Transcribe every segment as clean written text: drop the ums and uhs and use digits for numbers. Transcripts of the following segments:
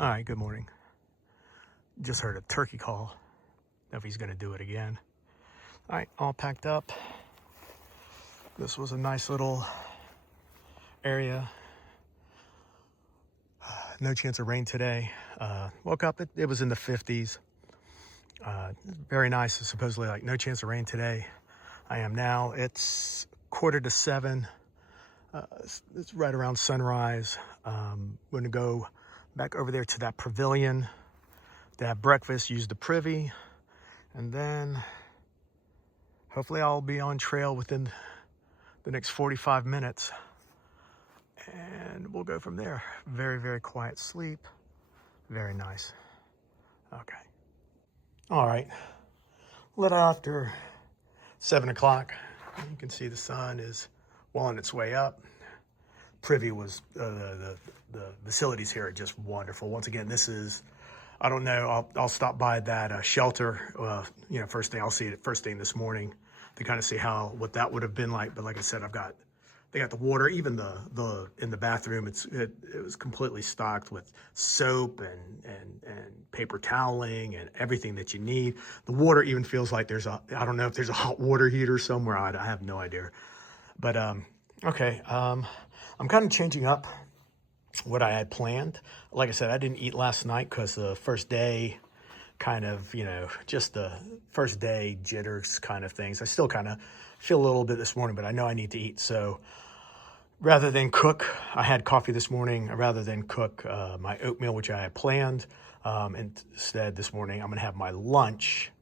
All right, good morning. Just heard a turkey call. Know if he's going to do it again. All right, all packed up. This was a nice little area. No chance of rain today. Woke up, it was in the 50s. Very nice. Supposedly, like, no chance of rain today. I am now. It's 6:45. It's right around sunrise. Going to go back over there to that pavilion to have breakfast, use the privy, and then hopefully I'll be on trail within the next 45 minutes, and we'll go from there. Very, very quiet sleep. Very nice. Okay. All right. Lit after 7 o'clock. You can see the sun is well on its way up. Privy was, the facilities here are just wonderful. Once again, this is, I don't know, I'll stop by that shelter, first thing. I'll see it first thing this morning to kind of see what that would have been like. But like I said, they got the water, even in the bathroom, it was completely stocked with soap and paper toweling and everything that you need. The water even feels like I don't know if there's a hot water heater somewhere. I have no idea. But okay, I'm kind of changing up what I had planned. Like I said, I didn't eat last night because the first day kind of, just the first day jitters kind of things. I still kind of feel a little bit this morning, but I know I need to eat. So rather than cook, I had coffee this morning. Rather than cook my oatmeal, which I had planned, instead this morning, I'm going to have my lunch,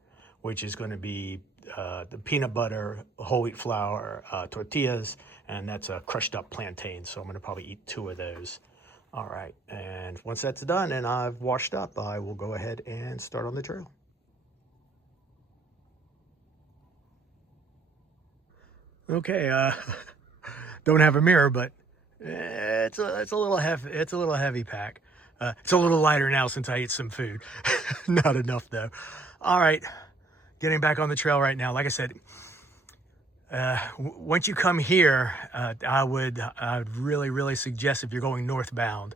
which is going to be the peanut butter, whole wheat flour, tortillas, and that's a crushed up plantain. So I'm going to probably eat 2 of those. All right. And once that's done and I've washed up, I will go ahead and start on the trail. Okay. Don't have a mirror, but it's a little heavy. It's a little heavy pack. It's a little lighter now since I ate some food. Not enough though. All right. Getting back on the trail right now. Like I said, once you come here, I would really, really suggest, if you're going northbound,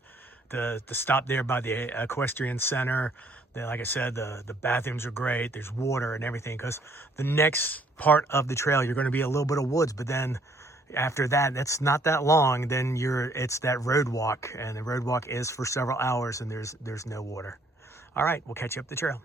to stop there by the equestrian center. Like I said, the bathrooms are great. There's water and everything, because the next part of the trail, you're going to be a little bit of woods, but then after that, that's not that long. Then it's that road walk, and the road walk is for several hours, and there's no water. All right, we'll catch you up the trail.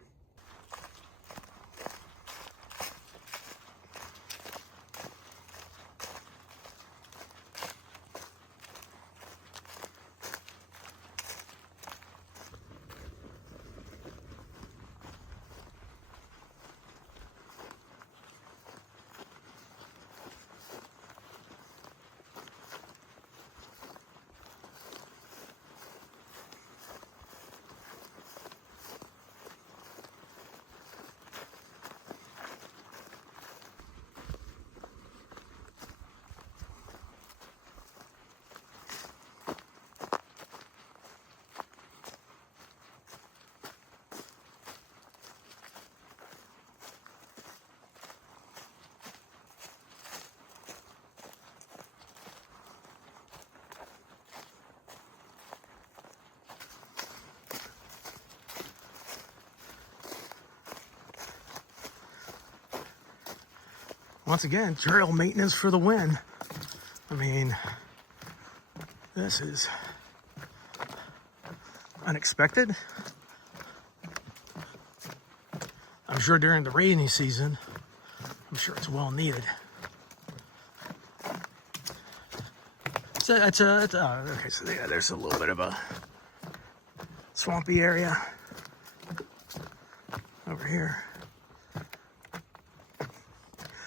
Once again, trail maintenance for the win. I mean, this is unexpected. I'm sure during the rainy season, I'm sure it's well needed. Okay, so yeah, there's a little bit of a swampy area over here.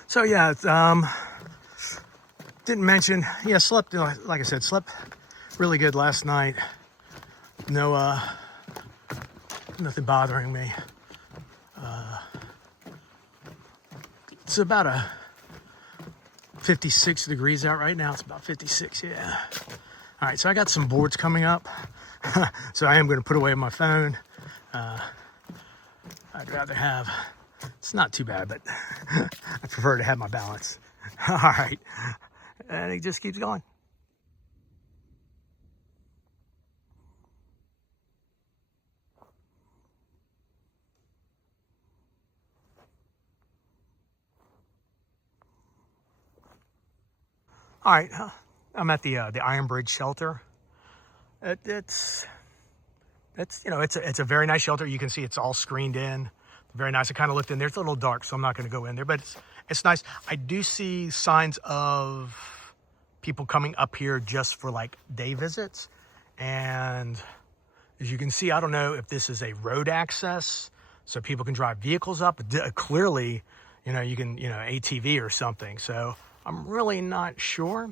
So yeah, didn't mention, slept, like I said, slept really good last night. No, nothing bothering me. It's about 56 degrees out right now. It's about 56, yeah. All right, so I got some boards coming up. So I am going to put away my phone. I'd rather have, it's not too bad, but I prefer to have my balance. All right, and it just keeps going. All right, I'm at the Iron Bridge shelter. It's it's a very nice shelter. You can see it's all screened in, very nice. I kind of looked in there. It's a little dark, so I'm not going to go in there, but it's nice. I do see signs of people coming up here just for like day visits, and as you can see, I don't know if this is a road access so people can drive vehicles up. Clearly, you can, ATV or something. So I'm really not sure.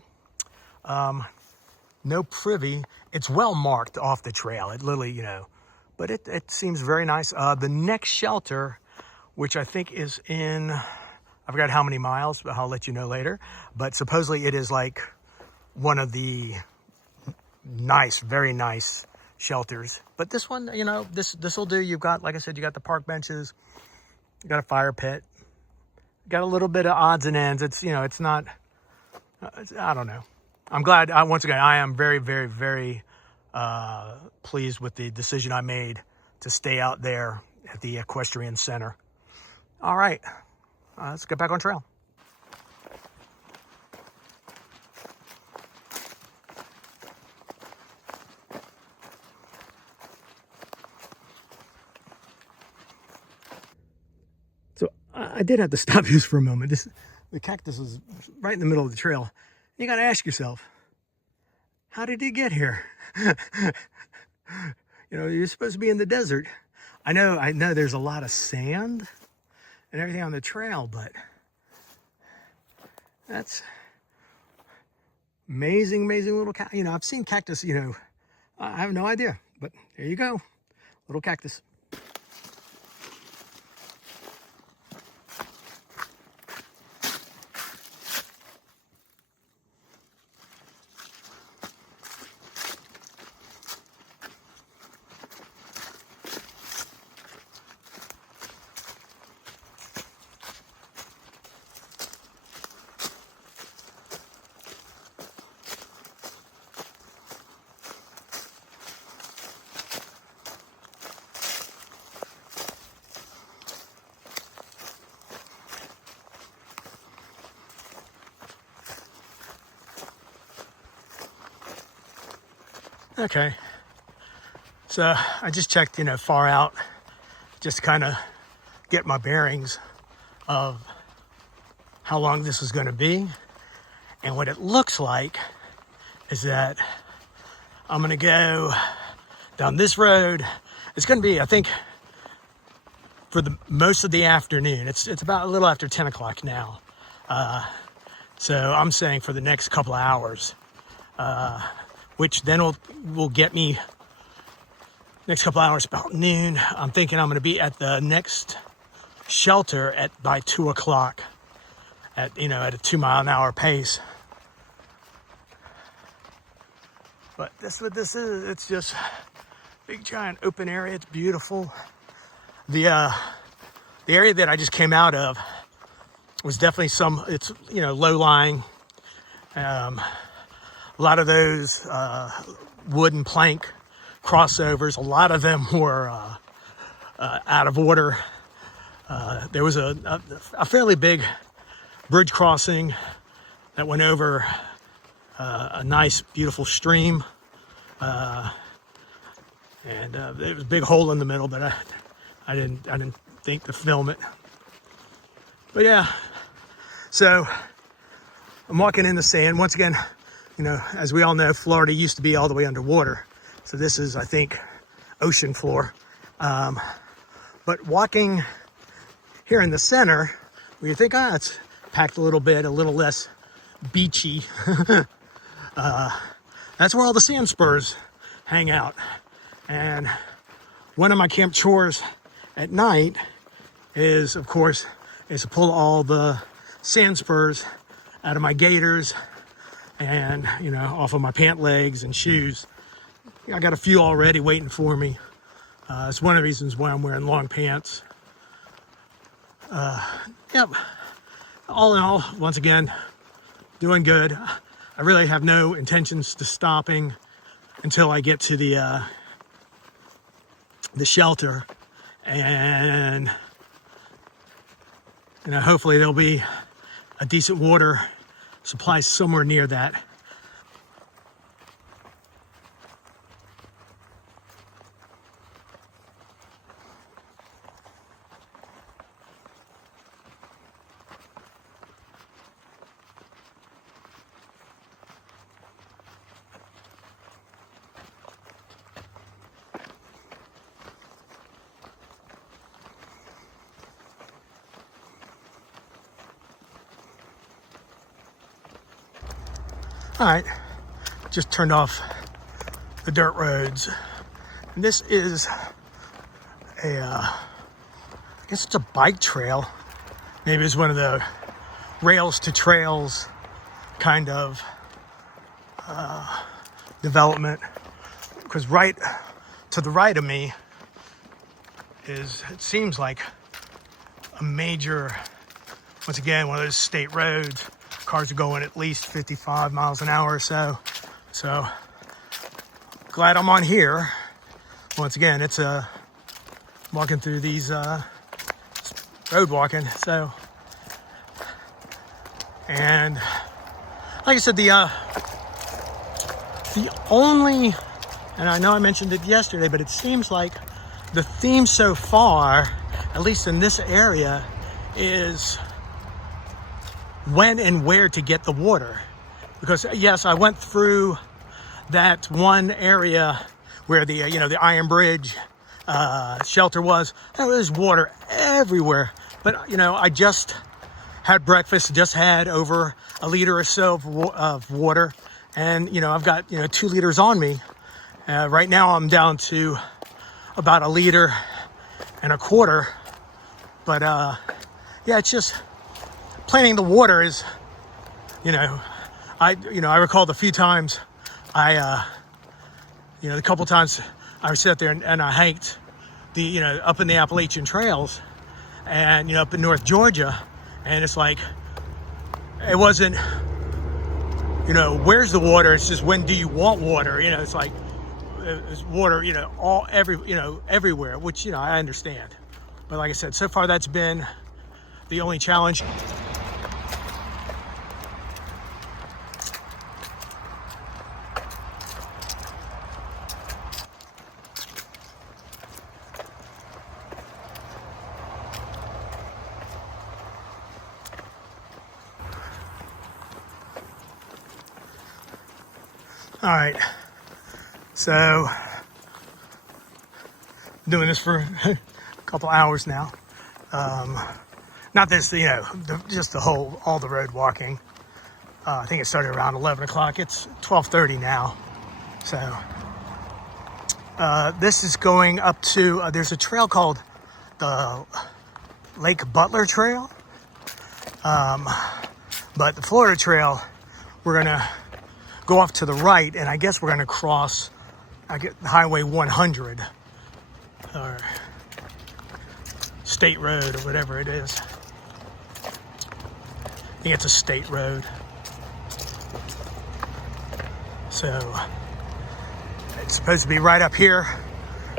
No privy. It's well marked off the trail. It literally, but it seems very nice. The next shelter, which I think is in, I forgot how many miles, but I'll let you know later. But supposedly it is like one of the nice, very nice shelters. But this one, this will do. You've got, like I said, you got the park benches, you got a fire pit, got a little bit of odds and ends. It's, it's not, I don't know. I'm glad, once again, I am very, very, very pleased with the decision I made to stay out there at the Equestrian Center. All right, let's get back on trail. So I did have to stop this for a moment. The cactus is right in the middle of the trail. You got to ask yourself, how did it get here? You're supposed to be in the desert. I know there's a lot of sand and everything on the trail, but that's amazing, amazing little cactus. I've seen cactus, I have no idea, but there you go. Little cactus. Okay, so I just checked, far out, just to kind of get my bearings of how long this is going to be. And what it looks like is that I'm going to go down this road. It's going to be, I think, for the most of the afternoon. It's about a little after 10 o'clock now. So I'm saying for the next couple of hours. Which then will get me next couple hours about noon. I'm thinking I'm going to be at the next shelter by 2 o'clock at a 2 mile an hour pace. But that's what this is. It's just big giant open area. It's beautiful. The area that I just came out of was definitely it's low lying. A lot of those wooden plank crossovers, a lot of them were out of order. There was a fairly big bridge crossing that went over a nice, beautiful stream. And there was a big hole in the middle, but I didn't think to film it. But yeah, so I'm walking in the sand. Once again, as we all know, Florida used to be all the way underwater. So this is, I think, ocean floor. But walking here in the center, where you think, it's packed a little bit, a little less beachy. That's where all the sand spurs hang out. And one of my camp chores at night is, of course, to pull all the sand spurs out of my gaiters and, off of my pant legs and shoes. I got a few already waiting for me. It's one of the reasons why I'm wearing long pants. Yep. All in all, once again, doing good. I really have no intentions to stopping until I get to the shelter. And, hopefully there'll be a decent water supply somewhere near that. All right, just turned off the dirt roads. And this is I guess it's a bike trail. Maybe it's one of the rails to trails kind of development. Because right to the right of me is, it seems like a major, once again, one of those state roads. Cars are going at least 55 miles an hour or so. So glad I'm on here. Once again, it's walking through these road walking. So, and like I said, the only, and I know I mentioned it yesterday, but it seems like the theme so far, at least in this area, is when and where to get the water. Because yes, I went through that one area where the the Iron Bridge shelter was. There was water everywhere. But I just had breakfast, just had over a liter or so of water, and I've got 2 liters on me. Right now I'm down to about 1.25 liters. But yeah, it's just planning the water is, I recall the few times the couple times I sat there and I hiked up in the Appalachian Trails and, up in North Georgia. And it's like, it wasn't, where's the water? It's just, when do you want water? It's like, there's water, everywhere, which, I understand. But like I said, so far that's been the only challenge. All right, so doing this for a couple hours now. Not this, just all the road walking. I think it started around 11 o'clock. It's 12:30 now. So this is going up to, there's a trail called the Lake Butler Trail. But the Florida Trail, we're gonna go off to the right, and I guess we're gonna cross Highway 100 or State Road or whatever it is. I think it's a state road. So it's supposed to be right up here,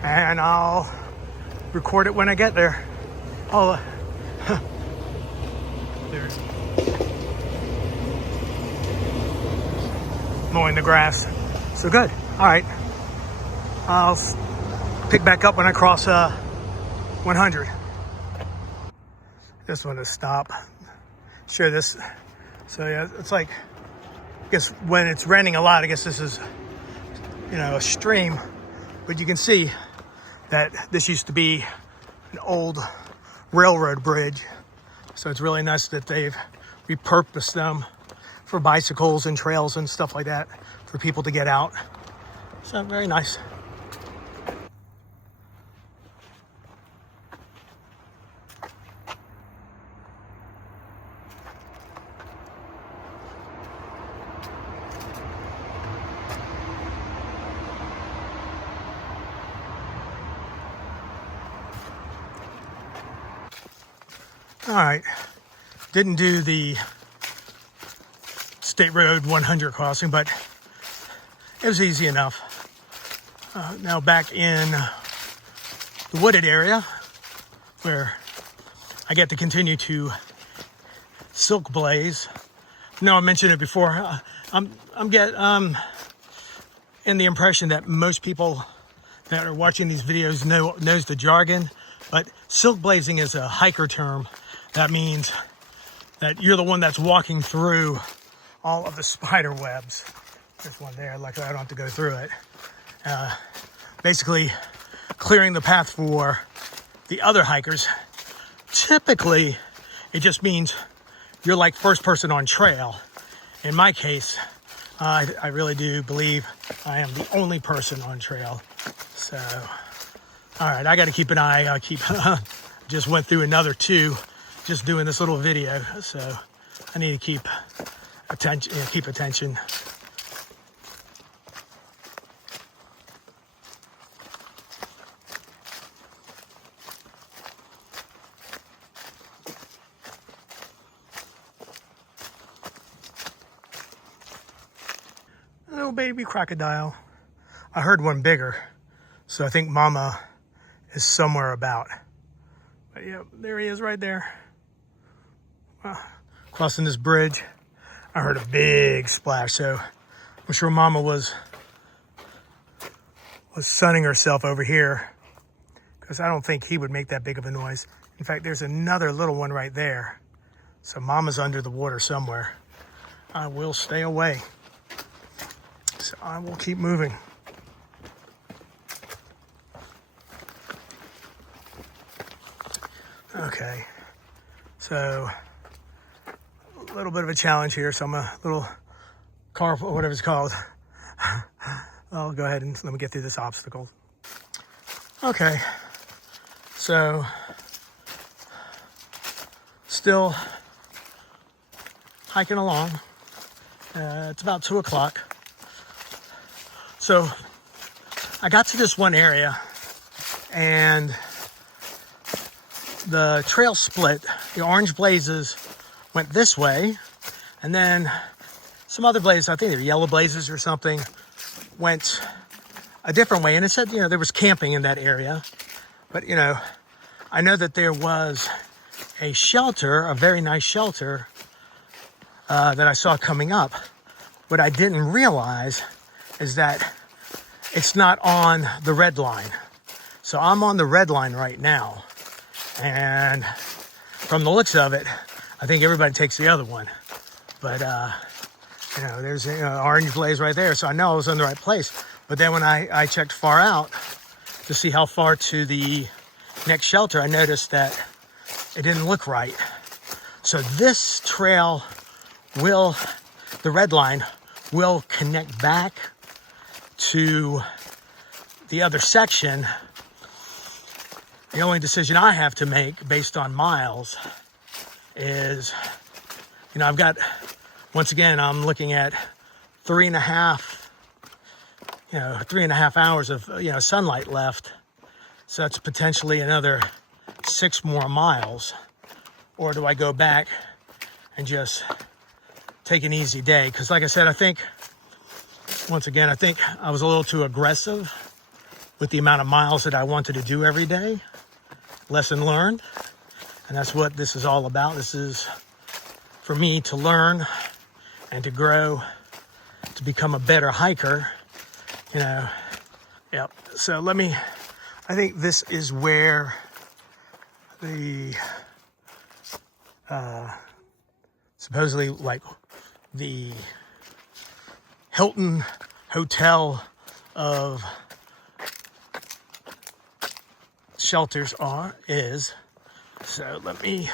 and I'll record it when I get there. Oh, there's mowing the grass. So good. All right. I'll pick back up when I cross 100. This one is stop. Share this. So yeah, it's like, I guess when it's raining a lot, I guess this is, a stream. But you can see that this used to be an old railroad bridge. So it's really nice that they've repurposed them for bicycles and trails and stuff like that for people to get out. So very nice. All right, didn't do the State Road 100 crossing, but it was easy enough. Now back in the wooded area where I get to continue to silk blaze No, I mentioned it before. I'm in the impression that most people that are watching these videos knows the jargon, but silk blazing is a hiker term. That means that you're the one that's walking through all of the spider webs. There's one there, luckily I don't have to go through it. Basically clearing the path for the other hikers. Typically, it just means you're like first person on trail. In my case, I really do believe I am the only person on trail. So, all right, I got to keep an eye. I just went through another 2 just doing this little video. So I need to keep attention. Little baby crocodile. I heard one bigger, so I think Mama is somewhere about. But yeah, there he is right there. Crossing this bridge. I heard a big splash, so I'm sure Mama was sunning herself over here, because I don't think he would make that big of a noise. In fact, there's another little one right there. So Mama's under the water somewhere. I will stay away. So I will keep moving. Okay, so a little bit of a challenge here. So I'm a little car, whatever it's called. I'll go ahead and let me get through this obstacle. Okay, so still hiking along. It's about 2 o'clock. So I got to this one area and the trail split. The orange blazes went this way, and then some other blazes, I think they were yellow blazes or something, went a different way. And it said, there was camping in that area. But, I know that there was a shelter, a very nice shelter, that I saw coming up. What I didn't realize is that it's not on the red line. So I'm on the red line right now. And from the looks of it, I think everybody takes the other one. But, there's an orange blaze right there. So I know I was in the right place. But then when I checked far out to see how far to the next shelter, I noticed that it didn't look right. So this trail the red line will connect back to the other section. The only decision I have to make based on miles is, I've got, once again, I'm looking at 3.5 hours of, sunlight left. So that's potentially another 6 more miles. Or do I go back and just take an easy day? Because like I said, I think I was a little too aggressive with the amount of miles that I wanted to do every day. Lesson learned. And that's what this is all about. This is for me to learn and to grow, to become a better hiker. Yep. So I think this is where the, supposedly like the Hilton Hotel of shelters is. So let me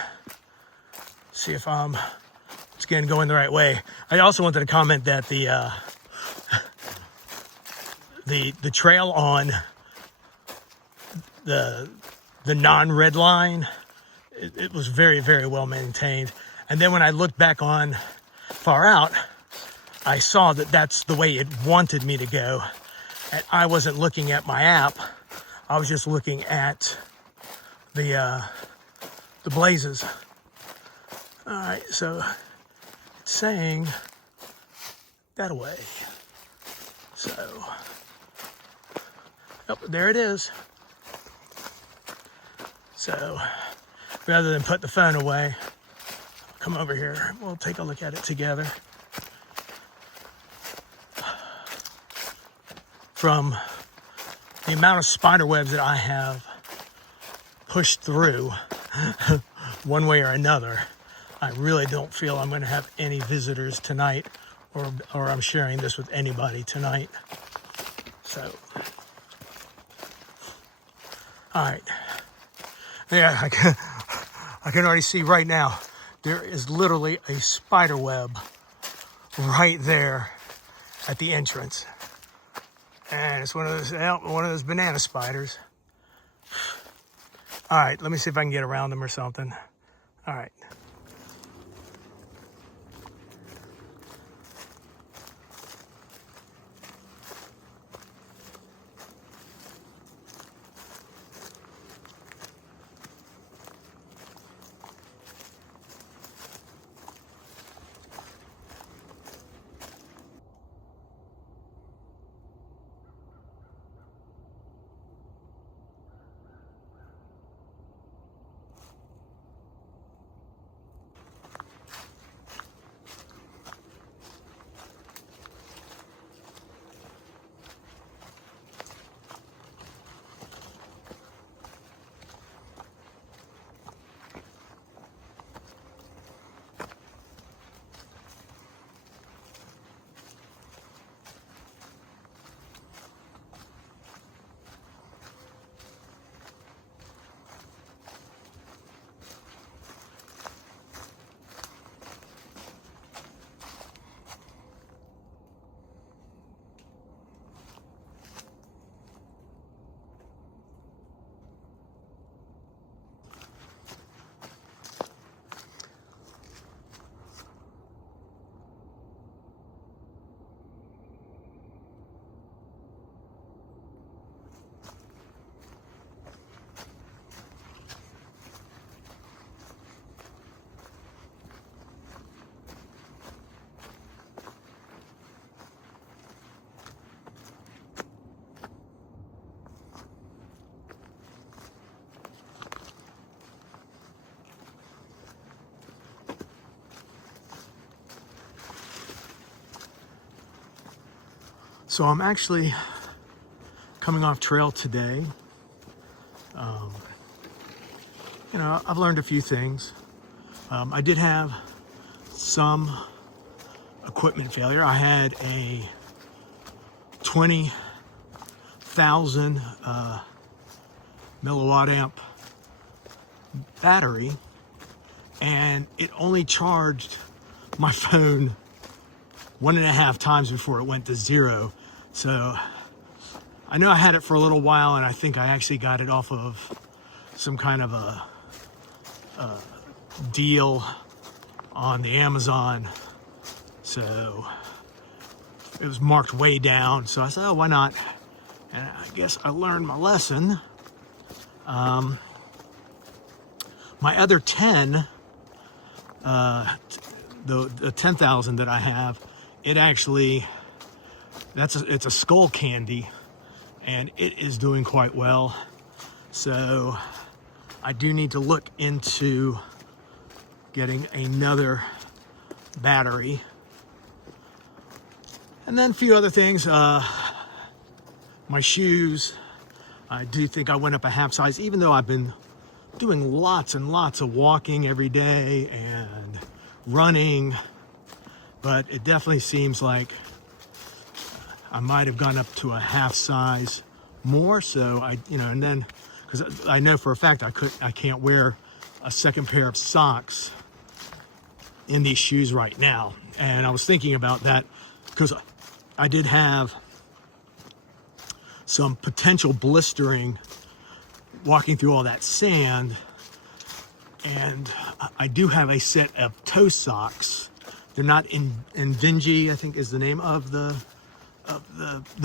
see if I'm going the right way. I also wanted to comment that the trail on the non-red line, it was very, very well maintained. And then when I looked back on far out, I saw that that's the way it wanted me to go. And I wasn't looking at my app. I was just looking at the blazes. All right, so it's saying that away. So, there it is. So, rather than put the phone away, I'll come over here. We'll take a look at it together. From the amount of spider webs that I have pushed through one way or another, I really don't feel I'm going to have any visitors tonight, or I'm sharing this with anybody tonight. So, all right. Yeah, I can already see right now, there is literally a spider web right there at the entrance. And it's one of those banana spiders. All right, let me see if I can get around them or something. All right. So I'm actually coming off trail today. You know, I've learned a few things. I did have some equipment failure. I had a 20,000 milliwatt amp battery, and it only charged my phone 1.5 times before it went to zero. So I know I had it for a little while, and I think I actually got it off of some kind of a deal on the Amazon. So it was marked way down. So I said, oh, why not? And I guess I learned my lesson. My other 10, the 10,000 that I have, it actually, it's a Skull Candy, and it is doing quite well. So I do need to look into getting another battery. And then a few other things. My shoes, I do think I went up a half size, even though I've been doing lots and lots of walking every day and running. But it definitely seems like I might have gone up to a half size more. So and then, because I know for a fact I can't wear a second pair of socks in these shoes right now. And I was thinking about that because I did have some potential blistering walking through all that sand. And I do have a set of toe socks. They're not Invinji, I think is the name of the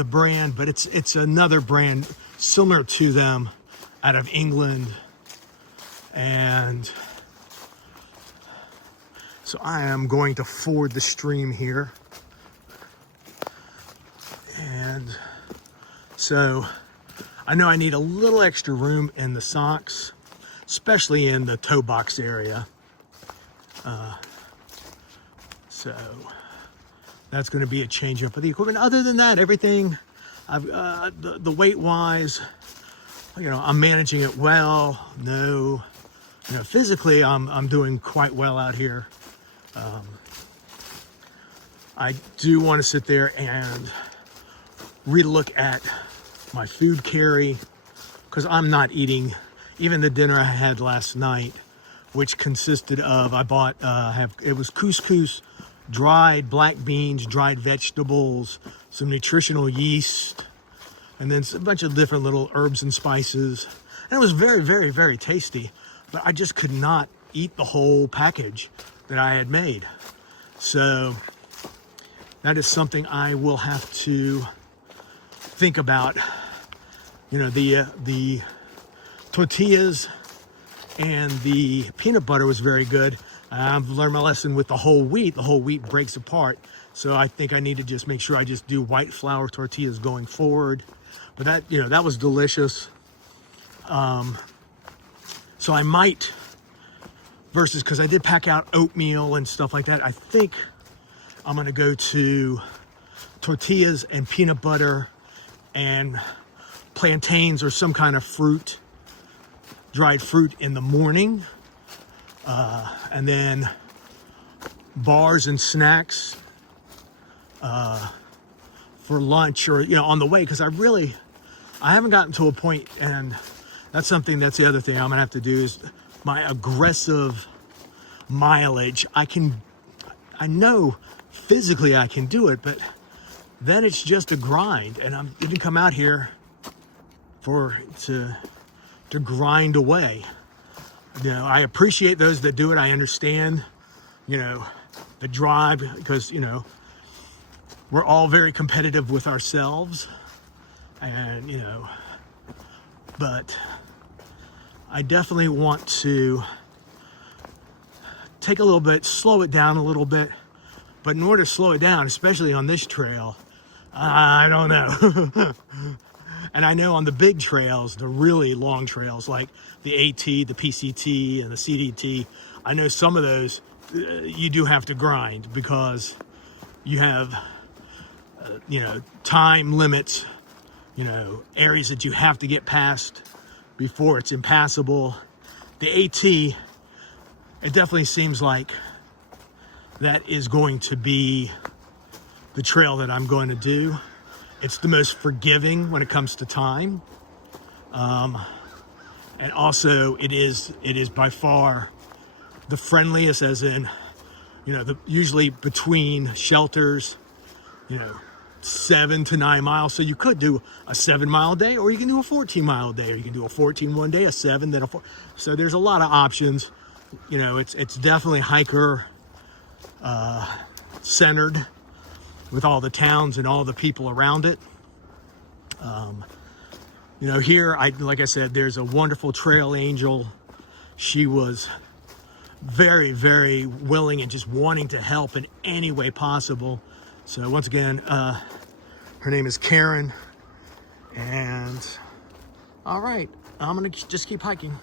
brand, but it's another brand similar to them out of England. And so I am going to ford the stream here. And so I know I need a little extra room in the socks, especially in the toe box area. So that's going to be a change up of the equipment. Other than that, everything, the weight wise, I'm managing it well. No, physically, I'm doing quite well out here. I do want to sit there and relook at my food carry, because I'm not eating even the dinner I had last night, which consisted of, I bought, it was couscous, dried black beans, dried vegetables, some nutritional yeast, and then a bunch of different little herbs and spices. And it was very, very, very tasty, but I just could not eat the whole package that I had made. So that is something I will have to think about. The tortillas and the peanut butter was very good. I've learned my lesson with the whole wheat. The whole wheat breaks apart. So I think I need to just make sure I just do white flour tortillas going forward. But that was delicious. So I might, versus, because I did pack out oatmeal and stuff like that, I think I'm going to go to tortillas and peanut butter and plantains or some kind of fruit, dried fruit in the morning. And then bars and snacks for lunch, or on the way, because I haven't gotten to a point, and that's the other thing I'm gonna have to do is my aggressive mileage. I know physically I can do it, but then it's just a grind, and I didn't come out here to grind away. I appreciate those that do it. I understand, the drive, because, we're all very competitive with ourselves, and, but I definitely want to take a little bit, slow it down a little bit. But in order to slow it down, especially on this trail, I don't know. And I know on the big trails, the really long trails, like the AT, the PCT, and the CDT, I know some of those you do have to grind, because you have, time limits, areas that you have to get past before it's impassable. The AT, it definitely seems like that is going to be the trail that I'm going to do. It's the most forgiving when it comes to time. And also it is by far the friendliest, as in, usually between shelters, 7 to 9 miles. So you could do a 7-mile day, or you can do a 14-mile day, or you can do a 14 one day, a 7, then a 4. So there's a lot of options. It's definitely hiker centered, with all the towns and all the people around it. Here, like I said, there's a wonderful trail angel. She was very, very willing and just wanting to help in any way possible. So once again, her name is Karen. And all right, I'm gonna just keep hiking.